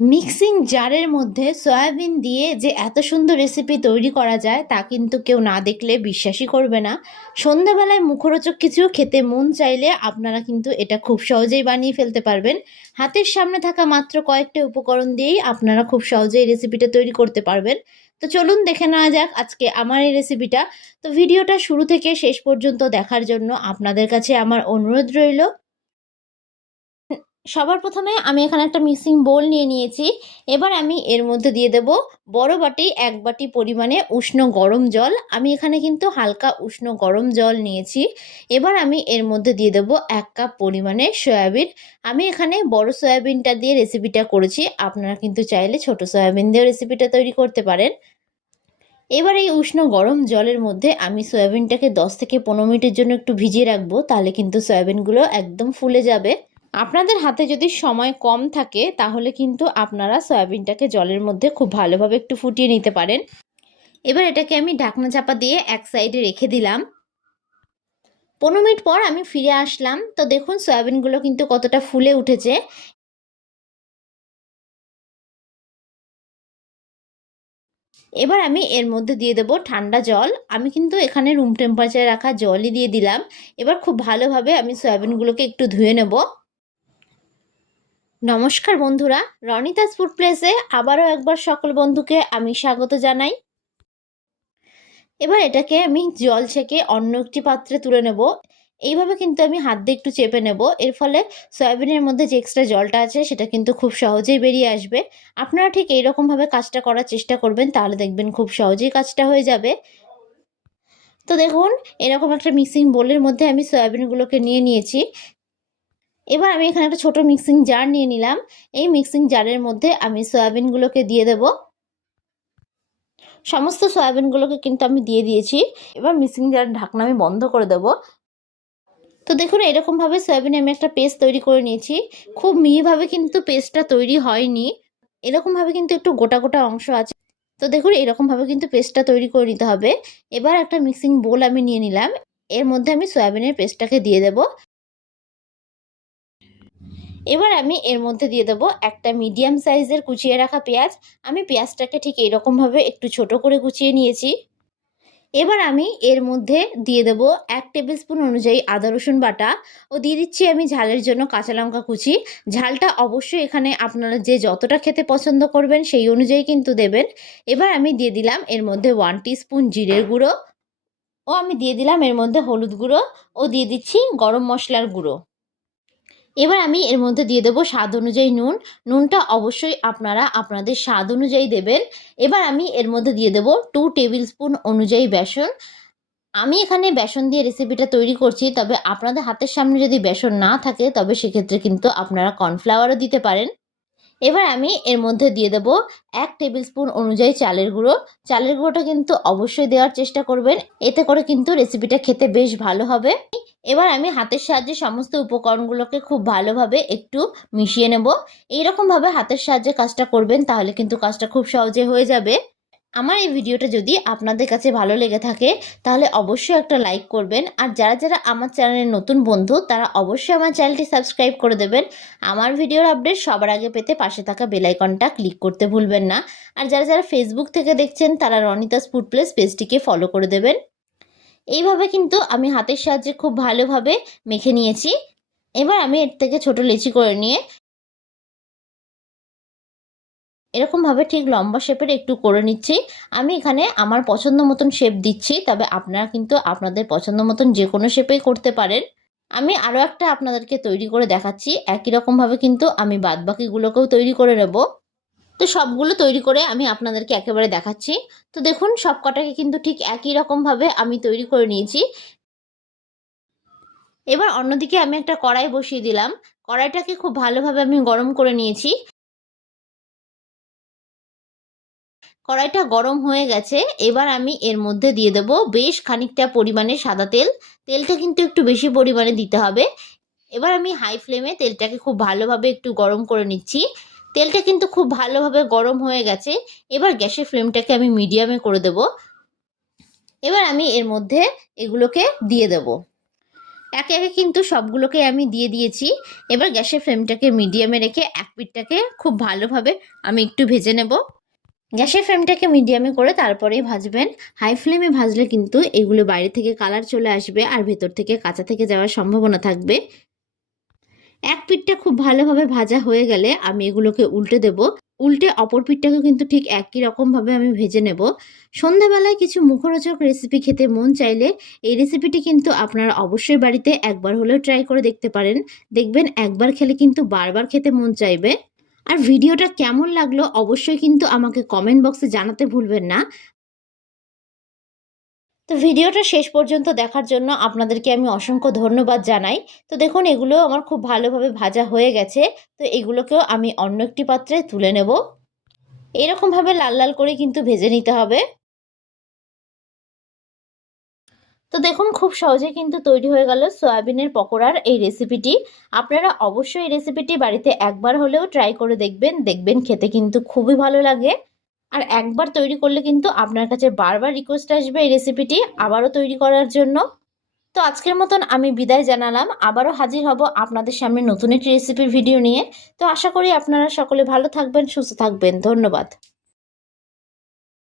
Mixing জারের মধ্যে soybean দিয়ে যে এত সুন্দর রেসিপি তৈরি করা যায় তা কিন্তু কেউ না দেখলে বিশ্বাসই করবে না। সন্ধ্যাবেলায় মুখরোচক কিছু খেতে মন চাইলে আপনারা কিন্তু এটা খুব সহজেই বানিয়ে ফেলতে পারবেন। হাতের সামনে থাকা মাত্র কয়েকটা উপকরণ দিয়েই আপনারা খুব সহজেই রেসিপিটা তৈরি করতে পারবেন। তো চলুন দেখে নেওয়া যাক আজকে আমার এই রেসিপিটা। তো ভিডিওটা শুরু থেকে শেষ পর্যন্ত দেখার জন্য আপনাদের কাছে আমার অনুরোধ রইল। সবার প্রথমে আমি এখানে একটা মিক্সিং বোল নিয়ে নিয়েছি। এবার আমি এর মধ্যে দিয়ে দেব বড় বাটি 1 বাটি পরিমাণে উষ্ণ গরম জল। আমি এখানে কিন্তু হালকা উষ্ণ গরম জল নিয়েছি। এবার আমি এর মধ্যে দিয়ে দেব 1 কাপ পরিমাণে সয়াবিন। আমি এখানে বড় সয়াবিনটা দিয়ে রেসিপিটা করেছি, আপনারা কিন্তু চাইলে ছোট সয়াবিন দিয়েও রেসিপিটা তৈরি করতে পারেন। এবার এই উষ্ণ গরম জলের মধ্যে আমি সয়াবিনটাকে 10 থেকে 15 মিনিটের জন্য একটু ভিজিয়ে রাখবো, তাহলে কিন্তু সয়াবিনগুলো একদম ফুলে যাবে। আপনাদের হাতে যদি সময় কম থাকে তাহলে কিন্তু আপনারা সয়াবিনটাকে জলের মধ্যে খুব ভালোভাবে একটু ফুটিয়ে নিতে পারেন। এবার এটাকে আমি ঢাকনা চাপা দিয়ে এক সাইডে রেখে দিলাম। 15 মিনিট পর আমি ফিরে আসলাম। তো দেখুন সয়াবিনগুলো কিন্তু কতটা ফুলে উঠেছে। এবার আমি এর মধ্যে দিয়ে দেব ঠান্ডা জল। আমি কিন্তু এখানে রুম টেম্পারেচারে রাখা জলই দিয়ে দিলাম। এবার খুব ভালোভাবে আমি সয়াবিনগুলোকে একটু ধুয়ে নেব। নমস্কার বন্ধুরা, রনিতাস ফুড প্লেসে আবারও একবার সকল বন্ধুকে আমি স্বাগত জানাই। এবার এটাকে আমি জল ছেঁকে অন্য একটি পাত্রে তুলে নেব। এইভাবে কিন্তু আমি হাত দিয়ে একটু চেপে নেব। এর ফলে সয়াবিনের মধ্যে যে এক্সট্রা জলটা আছে সেটা কিন্তু খুব সহজেই বেরিয়ে আসবে। আপনারা ঠিক এইরকমভাবে কাজটা করার চেষ্টা করবেন, তাহলে দেখবেন খুব সহজেই কাজটা হয়ে যাবে। তো দেখুন এরকম একটা মিক্সিং বোলের মধ্যে আমি সয়াবিনগুলোকে নিয়ে নিয়েছি। এবার আমি এখানে একটা ছোট মিক্সিং জার নিয়ে নিলাম। এই মিক্সিং জারের মধ্যে আমি সয়াবিনগুলোকে দিয়ে দেব। সমস্ত সয়াবিনগুলোকে কিন্তু আমি দিয়ে দিয়েছি। এবার মিক্সিং জারের ঢাকনা আমি বন্ধ করে দেব। তো দেখুন এরকমভাবে সয়াবিনে আমি একটা পেস্ট তৈরি করে নিয়েছি। খুব মিহিভাবে কিন্তু পেস্টটা তৈরি হয়নি, এরকমভাবে কিন্তু একটু গোটা গোটা অংশ আছে। তো দেখুন এরকমভাবে কিন্তু পেস্টটা তৈরি করে নিতে হবে। এবার একটা মিক্সিং বোল আমি নিয়ে নিলাম। এর মধ্যে আমি সয়াবিনের পেস্টটাকে দিয়ে দেব। এবার আমি এর মধ্যে দিয়ে দেবো একটা মিডিয়াম সাইজের কুচিয়ে রাখা পেঁয়াজ। আমি পেঁয়াজটাকে ঠিক এইরকমভাবে একটু ছোট করে কুচিয়ে নিয়েছি। এবার আমি এর মধ্যে দিয়ে দেবো 1 টেবিল স্পুন অনুযায়ী আদা রসুন বাটা ও দিয়ে দিচ্ছি আমি ঝালের জন্য কাঁচা লঙ্কা কুচি। ঝালটা অবশ্যই এখানে আপনারা যে যতটা খেতে পছন্দ করবেন সেই অনুযায়ী কিন্তু দেবেন। এবার আমি দিয়ে দিলাম এর মধ্যে 1 টিস্পুন জিরের গুঁড়ো ও আমি দিয়ে দিলাম এর মধ্যে হলুদ গুঁড়ো ও দিয়ে দিচ্ছি গরম মশলার গুঁড়ো। এবার আমি এর মধ্যে দিয়ে দেবো স্বাদ অনুযায়ী নুন। নুনটা অবশ্যই আপনারা আপনাদের স্বাদ অনুযায়ী দেবেন। এবার আমি এর মধ্যে দিয়ে দেবো 2 টেবিল স্পুন অনুযায়ী বেসন। আমি এখানে বেসন দিয়ে রেসিপিটা তৈরি করছি, তবে আপনাদের হাতের সামনে যদি বেসন না থাকে তবে সেক্ষেত্রে কিন্তু আপনারা কর্নফ্লাওয়ারও দিতে পারেন। এবার আমি এর মধ্যে দিয়ে দেবো 1 টেবিল স্পুন অনুযায়ী চালের গুঁড়ো। চালের গুঁড়োটা কিন্তু অবশ্যই দেওয়ার চেষ্টা করবেন, এতে করে কিন্তু রেসিপিটা খেতে বেশ ভালো হবে। এবার আমি হাতের সাহায্যে সমস্ত উপকরণগুলোকে খুব ভালোভাবে একটু মিশিয়ে নেব। এইরকমভাবে হাতের সাহায্যে কাজটা করবেন, তাহলে কিন্তু কাজটা খুব সহজে হয়ে যাবে। আমার এই ভিডিওটা যদি আপনাদের কাছে ভালো লেগে থাকে তাহলে অবশ্যই একটা লাইক করবেন। আর যারা যারা আমার চ্যানেলের নতুন বন্ধু তারা অবশ্যই আমার চ্যানেলটি সাবস্ক্রাইব করে দেবেন। আমার ভিডিওর আপডেট সবার আগে পেতে পাশে থাকা বেল আইকনটা ক্লিক করতে ভুলবেন না। আর যারা যারা ফেসবুক থেকে দেখছেন তারা রনিতাস ফুড প্লেস পেজটিকে ফলো করে দেবেন। এইভাবে কিন্তু আমি হাতের সাহায্যে খুব ভালোভাবে মেখে নিয়েছি। এবার আমি এর থেকে ছোট লেচি করে নিয়ে এরকমভাবে ঠিক লম্বা শেপের একটু করে নিচ্ছি। আমি এখানে আমার পছন্দ মতন শেপ দিচ্ছি, তবে আপনারা কিন্তু আপনাদের পছন্দ মতন যে কোনো শেপেই করতে পারেন। আমি আরও একটা আপনাদেরকে তৈরি করে দেখাচ্ছি। একই রকমভাবে কিন্তু আমি বাদবাকিগুলোকেও তৈরি করে নেব। তো সবগুলো তৈরি করে আমি আপনাদেরকে একেবারে দেখাচ্ছি। তো দেখুন সব কটাকে কিন্তু ঠিক একই রকমভাবে আমি তৈরি করে নিয়েছি। এবার অন্যদিকে আমি একটা কড়াই বসিয়ে দিলাম। কড়াইটাকে খুব ভালোভাবে আমি গরম করে নিয়েছি। কড়াইটা গরম হয়ে গেছে। এবার আমি এর মধ্যে দিয়ে দেব বেশ খানিকটা পরিমাণে সাদা তেল। তেলটা কিন্তু একটু বেশি পরিমাণে দিতে হবে। এবার আমি হাই ফ্লেমে তেলটাকে খুব ভালোভাবে একটু গরম করে নিচ্ছি। তেলটা কিন্তু খুব ভালোভাবে গরম হয়ে গেছে। এবার গ্যাসের ফ্লেমটাকে আমি মিডিয়ামে করে দেব। এবার আমি এর মধ্যে এগুলোকে দিয়ে দেব। একে একে কিন্তু সবগুলোকে আমি দিয়ে দিয়েছি। এবার গ্যাসের ফ্লেমটাকে মিডিয়ামে রেখে এক পিঠটাকে খুব ভালোভাবে আমি একটু ভেজে নেব। গ্যাসের ফ্লেমটাকে মিডিয়ামে করে তারপরেই ভাজবেন। হাই ফ্লেমে ভাজলে কিন্তু এগুলো বাইরে থেকে কালার চলে আসবে আর ভেতর থেকে কাঁচা থেকে যাওয়ার সম্ভাবনা থাকবে। এক পিঠটা খুব ভালোভাবে ভাজা হয়ে গেলে আমি এগুলোকে উল্টে দেব। উল্টে অপর পিঠটাকে কিন্তু ঠিক একই রকমভাবে আমি ভেজে নেব। সন্ধ্যাবেলায় কিছু মুখরোচক রেসিপি খেতে মন চাইলে এই রেসিপিটি কিন্তু আপনারা অবশ্যই বাড়িতে একবার হলেও ট্রাই করে দেখতে পারেন। দেখবেন একবার খেলে কিন্তু বারবার খেতে মন চাইবে। আর ভিডিওটা কেমন লাগলো অবশ্যই কিন্তু আমাকে কমেন্ট বক্সে জানাতে ভুলবেন না। তো ভিডিওটা শেষ পর্যন্ত দেখার জন্য আপনাদেরকে আমি অসংখ্য ধন্যবাদ জানাই। তো দেখুন এগুলো আমার খুব ভালোভাবে ভাজা হয়ে গেছে। তো এগুলোকেও আমি অন্য একটি পাত্রে তুলে নেব। এরকমভাবে লাল লাল করে কিন্তু ভেজে নিতে হবে। তো দেখুন খুব সহজে কিন্তু তৈরি হয়ে গেল সয়াবিনের পকোড়ার এই রেসিপিটি। আপনারা অবশ্যই এই রেসিপিটি বাড়িতে একবার হলেও ট্রাই করে দেখবেন। দেখবেন খেতে কিন্তু খুবই ভালো লাগে। আর একবার তৈরি করলে কিন্তু আপনার কাছে বারবার রিকোয়েস্ট আসবে এই রেসিপিটি আবারও তৈরি করার জন্য। তো আজকের মতন আমি বিদায় জানালাম। আবারও হাজির হব আপনাদের সামনে নতুন একটি রেসিপির ভিডিও নিয়ে। তো আশা করি আপনারা সকলে ভালো থাকবেন, সুস্থ থাকবেন। ধন্যবাদ।